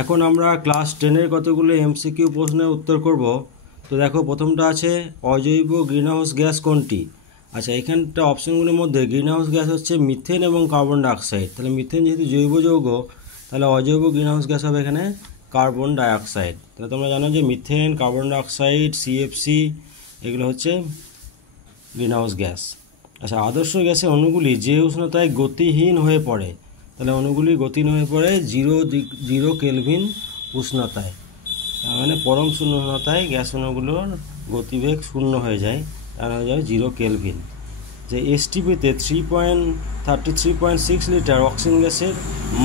এখন আমরা ক্লাস 10-এর কতগুলো এমসিকিউ প্রশ্নের উত্তর করব। তো দেখো, প্রথমটা আছে অজৈব গ্রিনহাউস গ্যাস কোনটি? আচ্ছা, এখানটা অপশনগুলোর মধ্যে গ্রিনহাউস গ্যাস হচ্ছে মিথেন এবং কার্বন ডাইঅক্সাইড। তাহলে মিথেন যেহেতু জৈব যৌগ, তাহলে অজৈব গ্রিনহাউস গ্যাস হবে এখানে কার্বন ডাইঅক্সাইড। তাহলে তোমরা জানো যে মিথেন, কার্বন ডাইঅক্সাইড, সিএফসি এগুলো হচ্ছে গ্রিনহাউস গ্যাস। আচ্ছা, আদর্শ গ্যাসের অণুগুলি যে উষ্ণতায় গতিহীন হয়ে পড়ে, তাহলে অণুগুলি গতিহীন হয়ে পড়ে 0 কেলভিন উষ্ণতায়। মানে পরম শূন্য উষ্ণতায় গ্যাস অণুগুলোর গতিবেগ শূন্য হয়ে যায়, তার হয়ে যাবে 0 কেলভিন। যে এসটিপিতে 3.33.6 লিটার অক্সিজেন গ্যাসের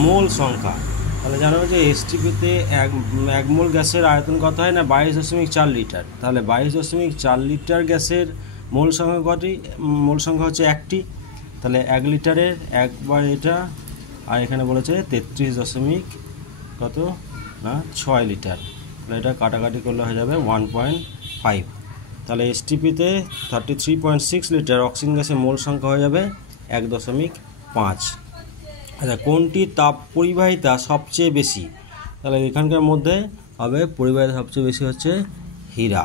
মোল সংখ্যা। তাহলে জানো যে এসটিপিতে এক মোল গ্যাসের আয়তন কত হয় না 22.4 লিটার। তাহলে 22.4 লিটার গ্যাসের মোল সংখ্যা কটি? মোল সংখ্যা হচ্ছে একটি। তাহলে 1 লিটারের একবার এটা, আর এখানে বলেছে 33.6 লিটার। তাহলে এটা কাটাকাটি করলে হয়ে যাবে 1.5। তাহলে এসটিপিতে 33.6 লিটার অক্সিজেন গ্যাসের মোল সংখ্যা হয়ে যাবে 1.5। আচ্ছা, কোনটি তাপ পরিবাহিতা সবচেয়ে বেশি? তাহলে এখানকার মধ্যে হবে পরিবাহিতা সবচেয়ে বেশি হচ্ছে হীরা।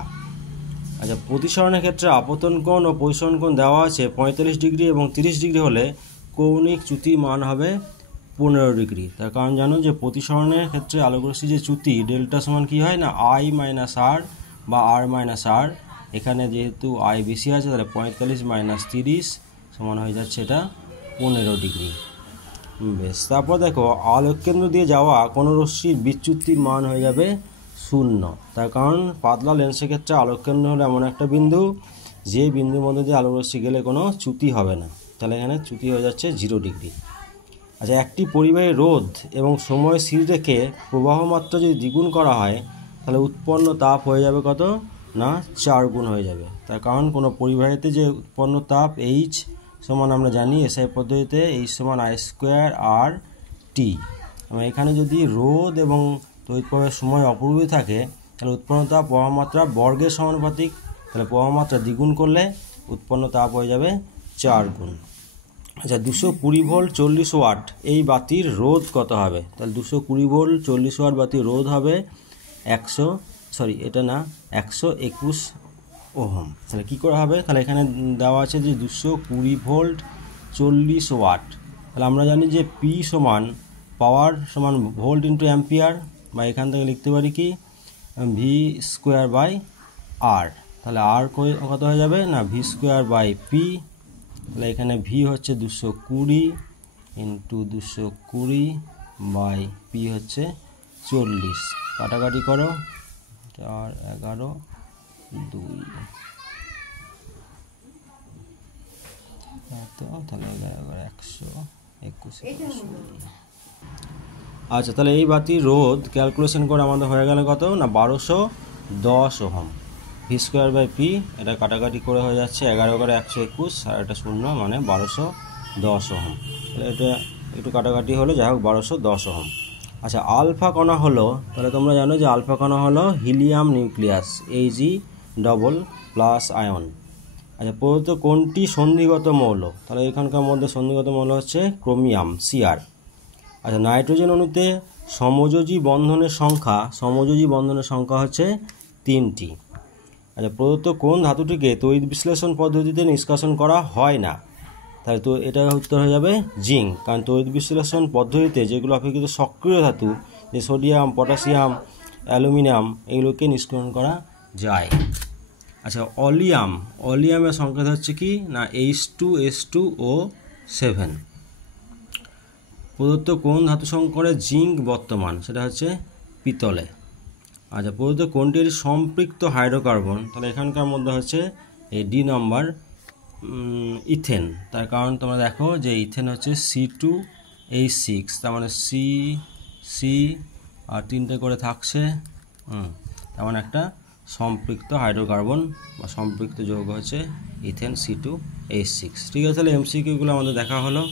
আচ্ছা, প্রতিসরণের ক্ষেত্রে আপতন কোণ ও পরিসরণ কোণ দেওয়া আছে 45 ডিগ্রি এবং 30 ডিগ্রি হলে কৌণিক চ্যুতি মান হবে 15 ডিগ্রি। তার কারণ জানো যে প্রতিসরণের ক্ষেত্রে আলোকরশ্মি যে চ্যুতি ডেল্টা সমান কি হয় না আই মাইনাস আর বা আর মাইনাস আর। এখানে যেহেতু আই বেশি আছে, তাহলে 45 মাইনাস 30 সমান হয়ে যাচ্ছে এটা 15 ডিগ্রি। বেশ, তারপর দেখো, আলোককেন্দ্র দিয়ে যাওয়া কোনো রশ্মির বিচ্যুতির মান হয়ে যাবে 0। তার কারণ পাতলা লেন্সের ক্ষেত্রে আলোককেন্দ্র হলো এমন একটা বিন্দু, যে বিন্দুর মধ্যে দিয়ে আলোকরশ্মি গেলে কোনো চ্যুতি হবে না। তাহলে এখানে চ্যুতি হয়ে যাচ্ছে 0 ডিগ্রি। আচ্ছা, একটি পরিবাহী রোধ এবং সময় স্থির রেখে প্রবাহ মাত্রা যদি দ্বিগুণ করা হয়, তাহলে উৎপন্ন তাপ হয়ে যাবে কত না 4 গুণ হয়ে যাবে। তার কারণ কোনো পরিবাহীতে যে উৎপন্ন তাপ এইচ সমান আমরা জানি এসআই পদ্ধতিতে এইচ সমান আই স্কোয়ার আর টি। এবং এখানে যদি রোধ এবং তড়িৎ প্রবাহের সময় অপূর্বই থাকে, তাহলে উৎপন্ন তাপ প্রবাহ মাত্রা বর্গের সমানুপাতিক। তাহলে প্রবাহ মাত্রা দ্বিগুণ করলে উৎপন্ন তাপ হয়ে যাবে 4 গুণ। আচ্ছা, 220 ভোল্ট 40 ওয়াট এই বাতির রোধ কত হবে? তাহলে 220 ভোল্ট 40 ওয়াট বাতির রোধ হবে 121 ওহম। তাহলে কী করে হবে? তাহলে এখানে দেওয়া আছে যে 220 ভোল্ট 40 ওয়াট। তাহলে আমরা জানি যে পি সমান পাওয়ার সমান ভোল্ট ইন্টু অ্যাম্পিয়ার, বা এখান থেকে লিখতে পারি কি ভি স্কোয়ার বাই আর। তাহলে আর কত হয়ে যাবে না ভি স্কোয়ার বাই পি। তাহলে এখানে ভি হচ্ছে 220 ইন্টু 220 বাই পি হচ্ছে 40। কাটাকাটি করো, 4 11 2 তাহলে 121। আচ্ছা, তাহলে এই বাতির রোধ ক্যালকুলেশন করে আমাদের হয়ে গেল কত না 1210 ohm. V square by P, এটা কাটাকাটি করে হয়ে যাচ্ছে 11 করে 121 আর এটা 0 মানে 1210 ওহম। তাহলে এটা একটু কাটাকাটি হলে যাই হোক 1210 ওহম। আচ্ছা, আলফা কণা হলো, তাহলে তোমরা জানো যে আলফা কণা হলো হিলিয়াম নিউক্লিয়াস Ag+ আয়ন। আচ্ছা, প্রদত্ত কোনটি সন্ধিগত মৌল? তাহলে এখানকার মধ্যে সন্ধিগত মৌল হচ্ছে ক্রোমিয়াম Cr। আচ্ছা, নাইট্রোজেন অণুতে সমযোজী বন্ধনের সংখ্যা হচ্ছে 3টি। আচ্ছা, প্রদত্ত কোন ধাতুটিকে তড়িৎ বিশ্লেষণ পদ্ধতিতে নিষ্কাশন করা হয় না? তাহলে তো এটা উত্তর হয়ে যাবে জিঙ্ক। কারণ তড়িৎ বিশ্লেষণ পদ্ধতিতে যেগুলো অপেক্ষিত সক্রিয় ধাতু, যে সোডিয়াম, পটাশিয়াম, অ্যালুমিনিয়াম, এগুলোকে নিষ্কাশন করা যায়। আচ্ছা, অলিয়ামের সংকেত হচ্ছে কি না H2S2O7। প্রদত্ত কোন ধাতু সংকরে জিঙ্ক বর্তমান? সেটা হচ্ছে পিতলে। আচ্ছা, প্রদত্ত কোনটি সম্পৃক্ত হাইড্রোকার্বন? তাহলে এখানকার মধ্যে হচ্ছে এই ডি নাম্বার ইথেন। তার কারণ তোমরা দেখো যে ইথেন হচ্ছে C2H6, তার মানে সি আর 3টে করে থাকছে, তার মানে একটা সম্পৃক্ত হাইড্রোকার্বন বা সম্পৃক্ত যৌগ হচ্ছে ইথেন C2H6। ঠিক আছে, তাহলে এমসিকিউগুলো আমাদের দেখা হলো।